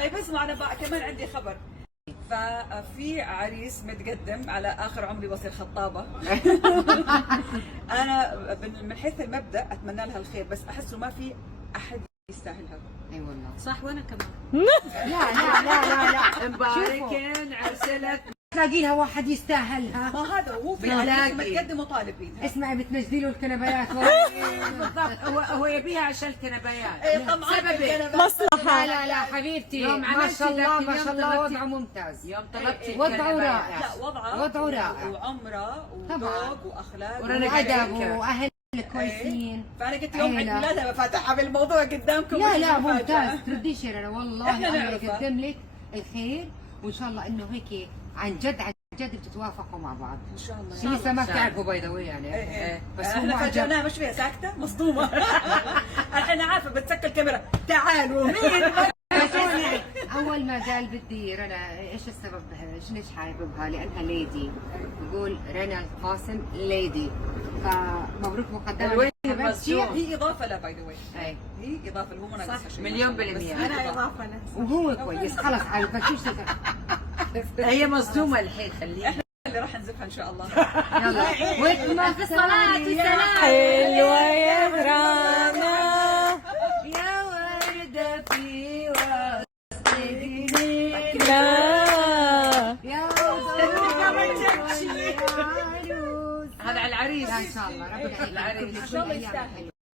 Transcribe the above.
طيب اسمع، انا بقى كمان عندي خبر. ففي عريس متقدم على اخر عمري بصير خطابه. انا من حيث المبدا اتمنى لها الخير، بس احسه ما في احد يستاهلها. اي والله صح، وانا كمان. لا لا لا لا لا مباركين عرسلك. تلاقي لها واحد يستاهلها. ما هذا هو في بتلاقي. عريس متقدم وطالب بيدها. اسمعي بتنزلي له الكنبايات. بالضبط، هو يبيها عشان الكنبايات. إيه طبعاً سببك. لا لا لا حبيبتي، يوم ما عملتي شاء الله لك، ما اليوم شاء الله طلبتي. وضعه ممتاز. يوم طلبتي وضعه الكنبايات. رائع. لا وضعه رائع. وعمره طبعاً. وذوق واخلاق ورنا وأدب عليك. وأهل كويسين. فانا قلت يوم عيد عيلة. ميلادها بفاتحها بالموضوع قدامكم. لا لا مفاجأة. ممتاز، ترديش يا رنا والله. إحنا الله نعرفها. يقدم لك الخير، وان شاء الله انه هيك عن جد عن جد بتتوافقوا مع بعض. ان شاء الله. شي لسه ما إن شاء الله. بتعرفوا باي ذا واي يعني. ايه بس هو احنا معجب. فاجأناها، مش فيها ساكته مصدومه. الحين عارفه بتسكر الكاميرا. تعالوا مين؟ بس هو يعني اول ما قال بدي رنا، ايش السبب؟ ايش ليش حاببها؟ لانها ليدي. بقول رنا القاسم ليدي، فمبروك مقدما. الوين بس المصدوم؟ هي اضافه لا باي ذا واي. اي هي اضافه له، مو ناقصها شيء. مليون بس بالمية. هي أنا إضافة. وهو كويس خلص عارف مش هي مصدومة الحين، خليها. اللي راح نزفها ان شاء الله. يلا واتما في الصلاة والسلام. حلوة يا برانا يا وردة في وسط جنينك لا يا هذا على العريس. لا ان شاء الله ربنا يخليك. العريس. ان شاء الله يستاهل.